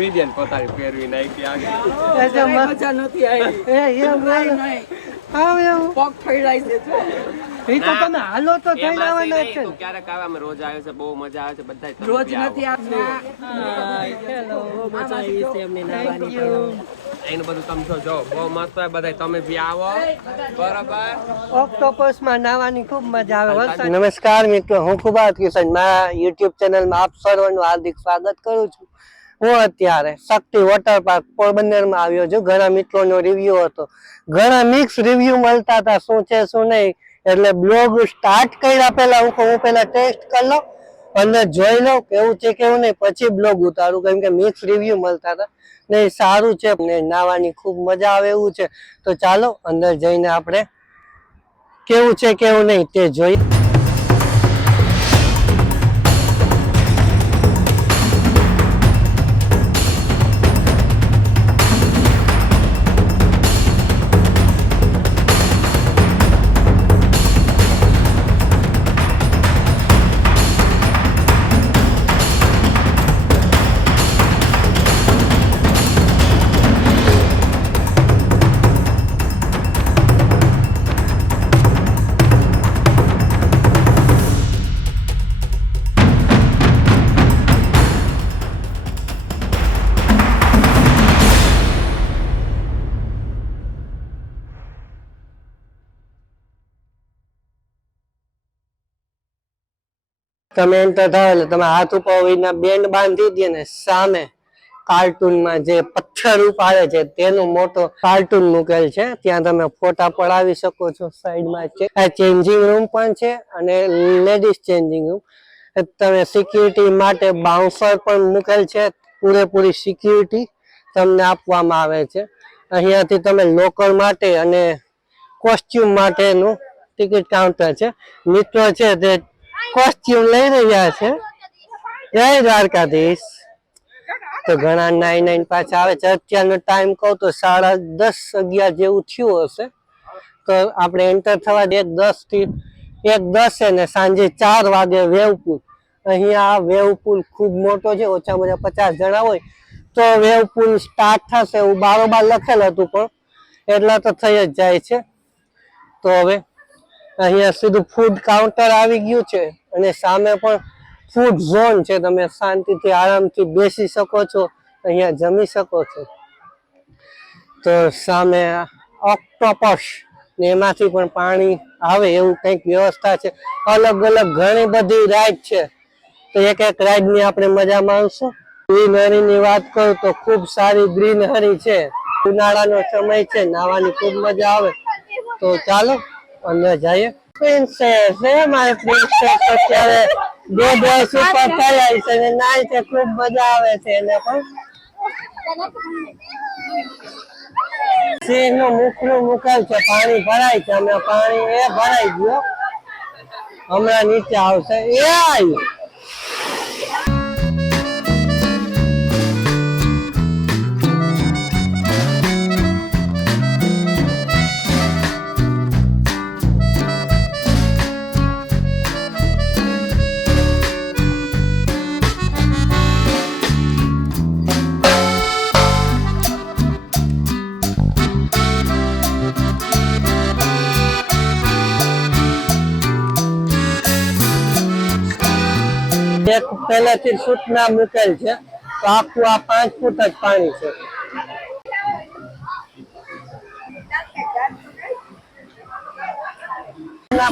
વિદ્યાન પોતાની પહેરવી નાખી આગળ મજા નથી આવી એમ આવ એવું પગ ફેરાઈ છે એ તો તમે હાલો તો થઈ જવાના જ છે તું ક્યારેક આવે અમે રોજ આવે છે બહુ મજા આવે છે બધા રોજ નથી આવતું હેલો મજા આવી છે અમને થેન્ક યુ એનું બધું તમે જો બહુ મસ્ત હોય બધા તમે બી આવો બરાબર ઓક્ટોપસ માં નાવાની ખૂબ મજા આવે વરસાદ નમસ્કાર મિત્રો હું કુબાર કિશન મારા YouTube ચેનલ માં આપ સર્વનું હાર્દિક સ્વાગત કરું છું હું અત્યારે શક્તિ વોટર પાર્ક પોરબંદર માં આવ્યો છું ઘણા મિત્રોનો રિવ્યુ હતો ઘણા મિક્સ રિવ્યુ મળતા હતા શું છે શું નહીં એટલે બ્લોગ સ્ટાર્ટ કર્યા પહેલા હું પહેલા ટેસ્ટ કરી લઉં અને જોઈ લઉં કેવું છે કેવું નહીં પછી બ્લોગ ઉતારું કેમ કે મિક્સ રિવ્યુ મળતા હતા ને સારું છે ને નાવાની ખૂબ મજા આવે એવું છે તો ચાલો અંદર જઈને આપણે કેવું છે કેવું નહીં તે જોઈએ તમે એન્ટર થાવ એટલે તમે હાથ ઉપર બેન્ડ બાંધી દે ને સામે કાર્ટૂન માં જે પથ્થર ઉપાડે છે તેનું મોટો કાર્ટૂન મૂકેલ છે ત્યાં તમે ફોટા પડાવી શકો છો સાઈડમાં છે આ ચેન્જિંગ રૂમ પણ છે અને લેડીઝ ચેન્જિંગ રૂમ તમે સિક્યુરિટી માટે બાઉન્સર પણ મૂકેલ છે પૂરેપૂરી સિક્યુરિટી તમને આપવામાં આવે છે અહીંયાથી તમે લોકર માટે અને કોસ્ટ્યુમ માટેનું ટિકિટ કાઉન્ટર છે મિત્રો છે તે કોસ્ટ્યુમ લઈ રહ્યા છે જય દ્વારકાધીશ તો ઘણા 9 પાછા આવે છે અત્યારનો ટાઈમ કહું તો 10:30-11 જેવું થયું હશે તો આપણે એન્ટર થવા 1:10 ને સાંજે 4 વાગે વેવ પુલ અહીંયા વેવ પુલ ખૂબ મોટો છે ઓછામાં ઓછા 50 જણા હોય તો વેવ પુલ સ્ટાર્ટ થશે એવું બારોબાર લખેલ હતું પણ એટલા તો થઈ જ જાય છે તો હવે અહીંયા સીધું ફૂડ કાઉન્ટર આવી ગયું છે અને સામે પણ ફૂડ ઝોન છે તમે શાંતિથી આરામથી બેસી શકો છો અહીંયા જમી શકો છો તો સામે ઓક્ટોપસ ને એમાંથી પણ પાણી આવે એવું કંઈક વ્યવસ્થા છે અલગ અલગ ઘણી બધી રાઈડ છે તો એક રાઈડ ની આપણે મજા માણશું ગ્રીનહરી ની વાત કરું તો ખૂબ સારી ગ્રીનહરી છે ઉનાળાનો સમય છે નાવાની ખૂબ મજા આવે તો ચાલો અંદર જઈએ પ્રિન્સેસ મારી પ્રિન્સેસ અત્યારે 2 વર્ષ ઉપર થયા છે અને નાય છે ખૂબ મજા આવે છે એને પણ સિંહ નું મુખનું મુકેલ છે પાણી ભરાય છે અને પાણી એ ભરાઈ ગયો હમણાં નીચે આવશે એ આવ્યું એક પહેલેથી સૂચના મૂકેલ છે તો આખું આ 5 ફૂટ જ પાણી છે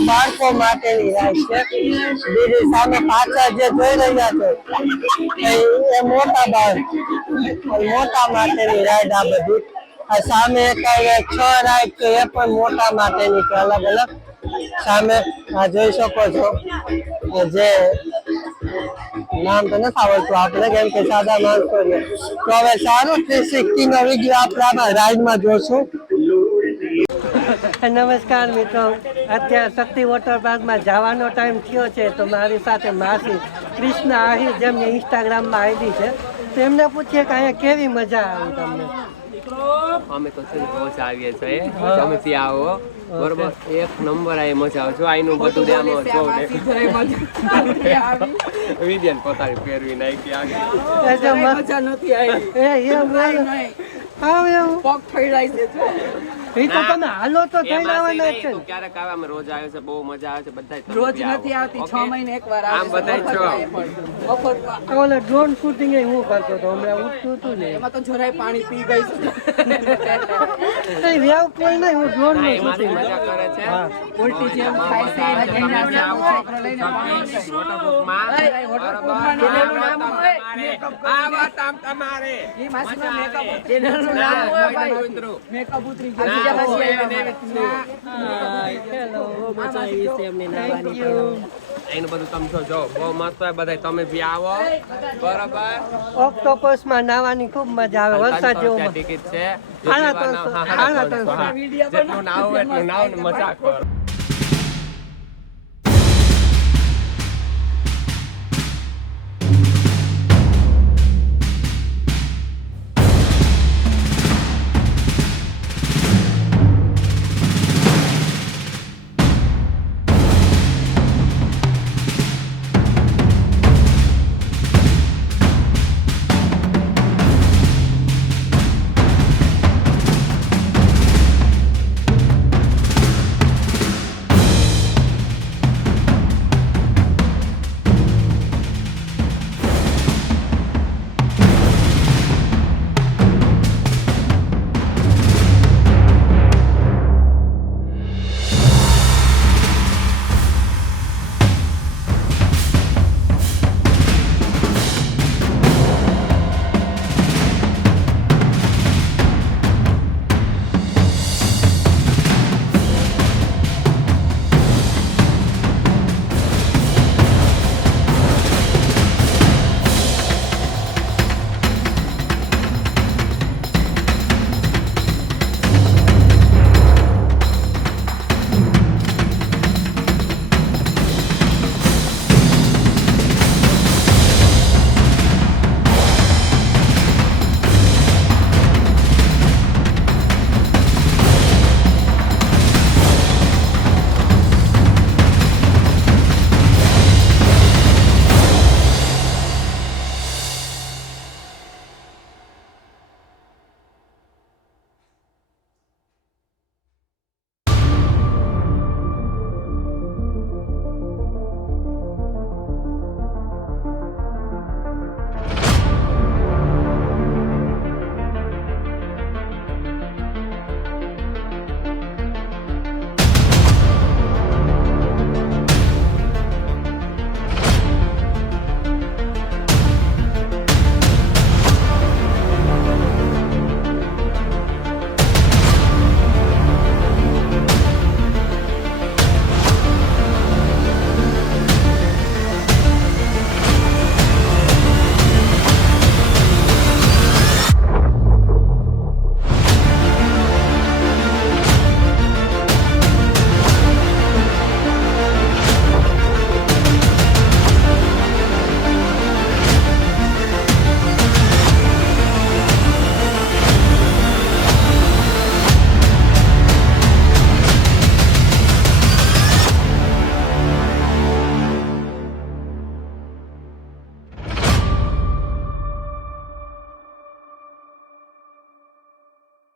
બાળકો માટેની રાઈડ છે બીજી સામે પાછળ જે જોઈ રહ્યા છો એ મોટા બાળક મોટા માટેની રાઈડ આ બધી આ સામે 6 રાઈડ છે એ પણ મોટા માટેની છે અલગ અલગ સામે આ જોઈ શકો છો જે નામ તો નથી આવડતું આપણે કેમ કે સાદા માણસો છે તો હવે સારું 360 નો વિડીયો આપણે રાઈડમાં જોશું નમસ્કાર મિત્રો અત્યારે શક્તિ વોટર પાર્કમાં જવાનો ટાઈમ થયો છે તો મારી સાથે માસી કૃષ્ણ આહિર જેમની ઇન્સ્ટાગ્રામમાં આઈડી છે તો એમને પૂછીએ કે અહીંયા કેવી મજા આવી તમને અમે તો છે ને રોજ આવીએ છીએ તમે ત્યાં આવો બરોબર એક નંબર આ મજા આવે જો આઈનું બધું આમાં જો વિદ્યાન પોતાની ફેરવી નાખી આગળ મજા નથી આવી પગ ફેરાઈ છે એ તો તમે હાલો તો થઈ જવાના જ છે ને. ક્યારેક આવે અમે રોજ આવે છે બહુ મજા આવે છે બધા રોજ નથી આવતી 6 મહિને એકવાર આવે આમ બધાય છો. મફતમાં ઓલે ડ્રોન શૂટિંગ એ હું કરતો હતો હમણાં ઉઠતું હતું ને એમાં તો જરાય પાણી પી ગઈ છે એ વ્યાવ કોઈ નહીં હું ડ્રોન નું એમાં શૂટિંગ મજા કરે છે ઉલટી જેમ થાય છે એના ઘરના છોકરો લઈને તમારે ઈ માસીનો મેકઅપ ચેનલનું નામ હોય ભાઈ મેકઅપ ઉતરી ગયો બીજા પાછી હેલો મજા આવી છે એમને નાવાની એનું બધું તમે જો બહુ મસ્ત હોય બધા તમે બી આવો બરોબર ઓક્ટોપસ માં નાવાની ખૂબ મજા આવે વરસાદ જેવું ટિકિટ છે આના ત્રણસો, આના ત્રણસો. જેટલું નાવ એટલું નાવ ને મજા કરો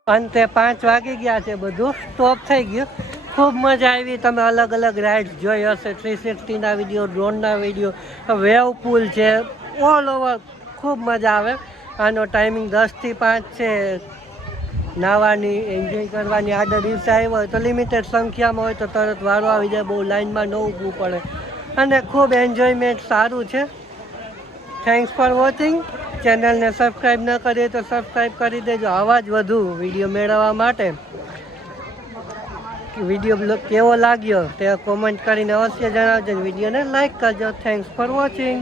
અંતે 5 વાગી ગયા છે બધું સ્ટોપ થઈ ગયું ખૂબ મજા આવી તમે અલગ અલગ રાઇડ્સ જોઈ હશે 360 ના વિડીયો ડ્રોનના વિડીયો વેવ પુલ છે ઓલ ઓવર ખૂબ મજા આવે આનો ટાઈમિંગ 10 થી 5 છે નાવાની એન્જોય કરવાની આડા દિવસે આવ્યો હોય તો લિમિટેડ સંખ્યામાં હોય તો તરત વારો આવી જાય બહુ લાઇનમાં ન ઊભવું પડે અને ખૂબ એન્જોયમેન્ટ સારું છે થેન્ક્સ ફોર વોચિંગ ચેનલને સબસ્ક્રાઈબ ન કરીએ તો સબસ્ક્રાઈબ કરી દેજો આવા જ વધુ વિડીયો મેળવવા માટે વિડીયો કેવો લાગ્યો તે કોમેન્ટ કરીને અવશ્ય જણાવજો વિડીયોને લાઈક કરજો થેન્ક્સ ફોર વોચિંગ